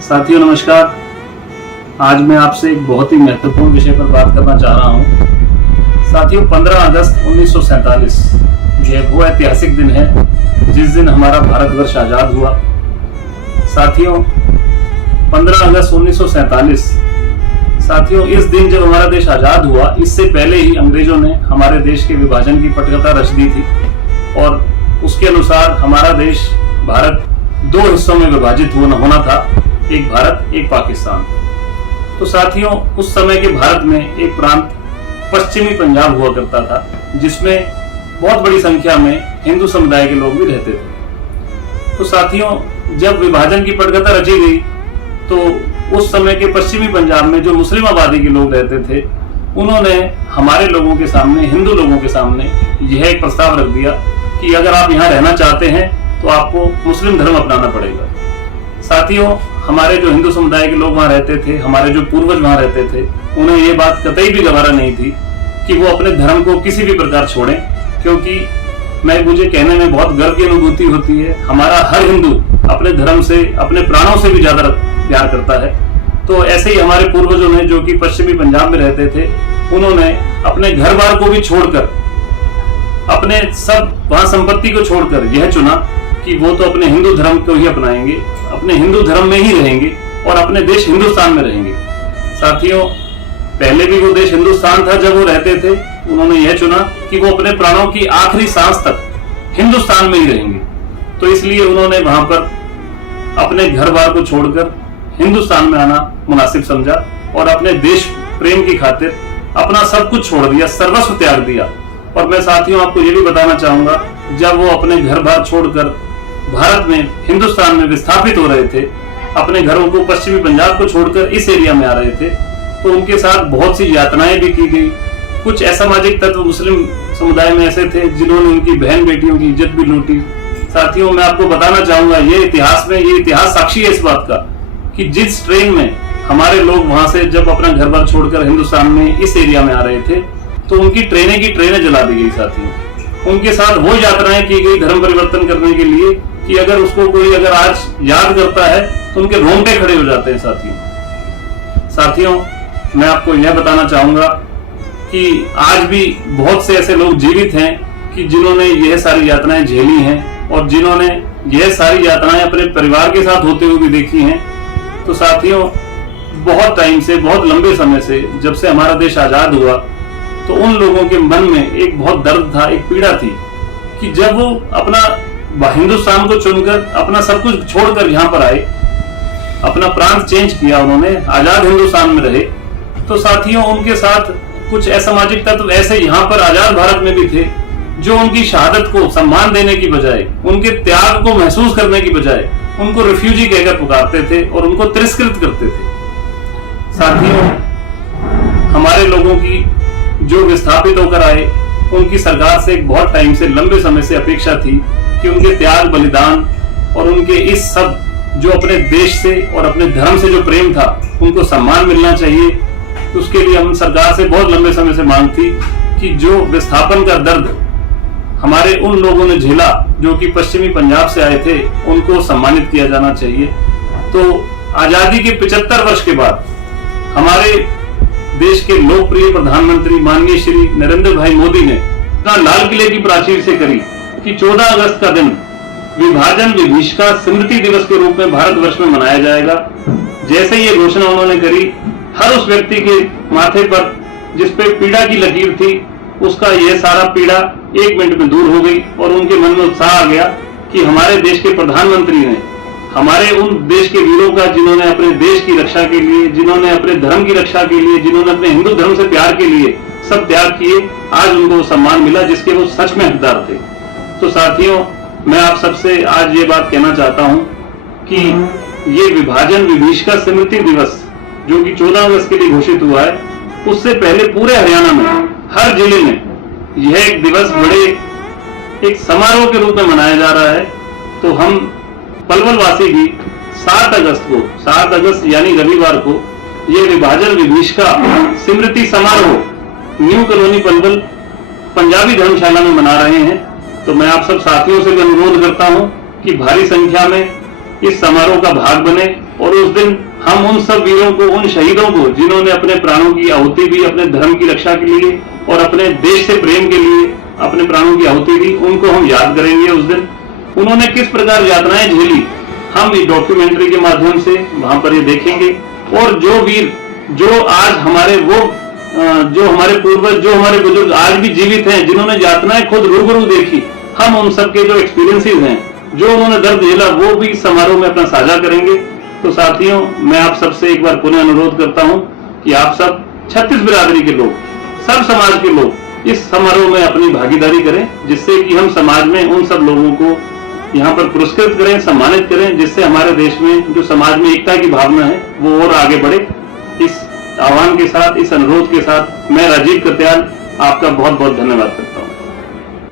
साथियों नमस्कार। आज मैं आपसे एक बहुत ही महत्वपूर्ण विषय पर बात करना चाह रहा हूं। साथियों 15 अगस्त 1947 यह वो ऐतिहासिक दिन है जिस दिन हमारा भारतवर्ष आजाद हुआ। साथियों 15 अगस्त 1947 साथियों इस दिन जब हमारा देश आजाद हुआ, इससे पहले ही अंग्रेजों ने हमारे देश के विभाजन की पटकथा रच दी थी और उसके अनुसार हमारा देश भारत दो हिस्सों में विभाजित होना था, एक भारत एक पाकिस्तान। तो साथियों उस समय के भारत में एक प्रांत पश्चिमी पंजाब हुआ करता था, जिसमें बहुत बड़ी संख्या में हिंदू समुदाय के लोग भी रहते थे। तो साथियों जब विभाजन की पटकथा रची गई तो उस समय के पश्चिमी पंजाब में जो मुस्लिम आबादी के लोग रहते थे, उन्होंने हमारे लोगों के सामने, हिंदू लोगों के सामने यह एक प्रस्ताव रख दिया कि अगर आप यहाँ रहना चाहते हैं तो आपको मुस्लिम धर्म अपनाना पड़ेगा। साथियों हमारे जो हिंदू समुदाय के लोग वहां रहते थे, हमारे जो पूर्वज वहां रहते थे, उन्हें ये बात कतई भी गवारा नहीं थी कि वो अपने धर्म को किसी भी प्रकार छोड़ें, क्योंकि मुझे कहने में बहुत गर्व की अनुभूति होती है। हमारा हर हिंदू अपने धर्म से, अपने प्राणों से भी ज्यादा प्यार करता है। तो ऐसे ही हमारे पूर्वजों ने, जो कि पश्चिमी पंजाब में रहते थे, उन्होंने अपने घर बार को भी छोड़कर, अपने सब वहां संपत्ति को छोड़कर यह चुना कि वो तो अपने हिंदू धर्म को ही अपनाएंगे, अपने हिंदू धर्म में ही रहेंगे और अपने देश हिंदुस्तान में रहेंगे। साथियों पहले भी वो देश हिंदुस्तान था जब वो रहते थे, उन्होंने यह चुना कि वो अपने प्राणों की आखिरी सांस तक हिंदुस्तान में ही रहेंगे। तो इसलिए उन्होंने वहां पर अपने घर बार को छोड़कर हिंदुस्तान में आना मुनासिब समझा और अपने देश प्रेम की खातिर अपना सब कुछ छोड़ दिया, सर्वस्व त्याग दिया। और मैं साथियों आपको ये भी बताना चाहूंगा, जब वो अपने घर बार छोड़कर भारत में, हिंदुस्तान में विस्थापित हो रहे थे, अपने घरों को, पश्चिमी पंजाब को छोड़कर इस एरिया में आ रहे थे, तो उनके साथ बहुत सी यातनाएं भी की गई। कुछ असामाजिक तत्व मुस्लिम समुदाय में ऐसे थे जिन्होंने उनकी बहन बेटियों की इज्जत भी लूटी। साथियों मैं आपको बताना चाहूंगा, ये इतिहास साक्षी है इस बात का कि जिस ट्रेन में हमारे लोग वहां से जब अपना घर बार छोड़कर हिंदुस्तान में इस एरिया में आ रहे थे, तो उनकी ट्रेनें जला दी गई। साथियों उनके साथ वो यात्राएं की गई धर्म परिवर्तन करने के लिए कि अगर उसको कोई अगर आज याद करता है तो उनके रोंगटे खड़े हो जाते हैं। साथियों मैं आपको यह बताना चाहूंगा कि आज भी बहुत से ऐसे लोग जीवित हैं कि जिन्होंने यह सारी यातनाएं झेली हैं और जिन्होंने यह सारी यातनाएं अपने परिवार के साथ होते हुए भी देखी हैं। तो साथियों बहुत टाइम से, बहुत लंबे समय से, जब से हमारा देश आजाद हुआ, तो उन लोगों के मन में एक बहुत दर्द था, एक पीड़ा थी कि जब वो अपना हिंदुस्तान को चुनकर, अपना सब कुछ छोड़कर यहाँ पर आए, अपना प्रांत चेंज किया, उन्होंने आजाद हिंदुस्तान में रहे, तो साथियों उनके साथ कुछ असामाजिक तत्व ऐसे यहाँ पर आजाद भारत में भी थे जो उनकी शहादत को सम्मान देने की बजाय, उनके त्याग को महसूस करने की बजाय उनको रिफ्यूजी कहकर पुकारते थे और उनको तिरस्कृत करते थे। साथियों हमारे लोगों की जो विस्थापित होकर आए, उनकी सरकार से एक बहुत टाइम से, लंबे समय से अपेक्षा थी कि उनके त्याग, बलिदान और उनके इस सब जो अपने देश से और अपने धर्म से जो प्रेम था, उनको सम्मान मिलना चाहिए। उसके लिए हम सरकार से बहुत लंबे समय से मांग थी कि जो विस्थापन का दर्द हमारे उन लोगों ने झेला जो कि पश्चिमी पंजाब से आए थे, उनको सम्मानित किया जाना चाहिए। तो आजादी के 75 वर्ष के बाद हमारे देश के लोकप्रिय प्रधानमंत्री माननीय श्री नरेंद्र भाई मोदी ने लाल किले की प्राचीर से करी कि 14 अगस्त का दिन विभाजन विभीषिका स्मृति दिवस के रूप में भारतवर्ष में मनाया जाएगा। जैसे ये घोषणा उन्होंने करी, हर उस व्यक्ति के माथे पर जिस पे पीड़ा की लकीर थी, उसका यह सारा पीड़ा 1 मिनट में दूर हो गई और उनके मन में उत्साह आ गया कि हमारे देश के प्रधानमंत्री ने हमारे उन देश के वीरों का, जिन्होंने अपने देश की रक्षा के लिए, जिन्होंने अपने धर्म की रक्षा के लिए, जिन्होंने अपने हिंदू धर्म से प्यार के लिए सब त्याग किए, आज उनको सम्मान मिला जिसके वो सच में हकदार थे। तो साथियों मैं आप सबसे आज ये बात कहना चाहता हूं कि ये विभाजन विभीषिका स्मृति दिवस जो कि 14 अगस्त के लिए घोषित हुआ है, उससे पहले पूरे हरियाणा में, हर जिले में यह एक दिवस बड़े एक समारोह के रूप में मनाया जा रहा है। तो हम पलवल वासी भी 7 अगस्त यानी रविवार को यह विभाजन विभीषिका स्मृति समारोह न्यू कॉलोनी पलवल पंजाबी धर्मशाला में मना रहे हैं। तो मैं आप सब साथियों से भी अनुरोध करता हूं कि भारी संख्या में इस समारोह का भाग बने और उस दिन हम उन सब वीरों को, उन शहीदों को जिन्होंने अपने प्राणों की आहुति दी अपने धर्म की रक्षा के लिए और अपने देश से प्रेम के लिए अपने प्राणों की आहुति दी, उनको हम याद करेंगे। उस दिन उन्होंने किस प्रकार यातनाएं झेली हम इस डॉक्यूमेंट्री के माध्यम से वहां पर ये देखेंगे। और जो वीर, जो आज हमारे जो हमारे पूर्वज, जो हमारे बुजुर्ग आज भी जीवित हैं, जिन्होंने यातनाएं खुद रूबरू देखी, हम उन सबके जो एक्सपीरियंसेस हैं, जो उन्होंने दर्द झेला, वो भी समारोह में अपना साझा करेंगे। तो साथियों, मैं आप सबसे एक बार पुनः अनुरोध करता हूं कि आप सब 36 बिरादरी के लोग, सब समाज के लोग इस समारोह में अपनी भागीदारी करें, जिससे कि हम समाज में उन सब लोगों को यहाँ पर पुरस्कृत करें, सम्मानित करें, जिससे हमारे देश में जो समाज में एकता की भावना है वो और आगे बढ़े। इस आह्वान के साथ, इस अनुरोध के साथ मैं राजीव कत्याल आपका बहुत बहुत धन्यवाद करता हूँ।